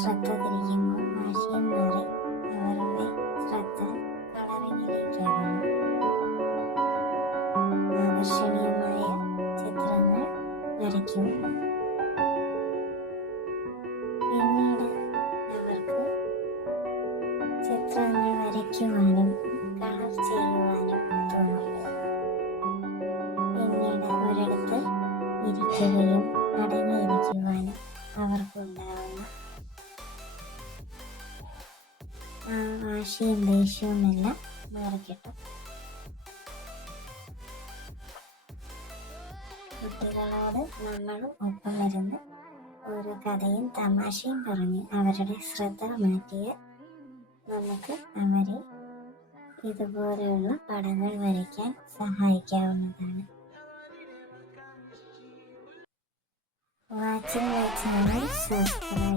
ശ്രദ്ധ തിരിക്കുമ്പോൾ വാശിയും മാറി അവരുടെ ശ്രദ്ധ കളറിങ്ങിലേക്കാകുന്നു. ആകർഷണീയമായ ചിത്രങ്ങൾ വരയ്ക്കും. പിന്നീട് അവർക്ക് ചിത്രങ്ങൾ വരയ്ക്കുവാനും കളർ ചെയ്യുവാനും തോന്നും. പിന്നീട് ഒരിടത്ത് ഇരിക്കുകയും അടങ്ങിയിരിക്കുവാനും അവർക്കുണ്ടാവുന്നു. ആ വാശിയും ദേഷ്യവും എല്ലാം മാറിക്കിട്ടും. കുട്ടികളോട് നമ്മളും ഒപ്പം വരുന്ന ഒരു കഥയും തമാശയും പറഞ്ഞ് അവരുടെ ശ്രദ്ധ മാറ്റിയാൽ നമുക്ക് അവരെ ഇതുപോലെയുള്ള പടങ്ങൾ വരയ്ക്കാൻ സഹായിക്കാവുന്നതാണ്. Watching my channel, subscribe.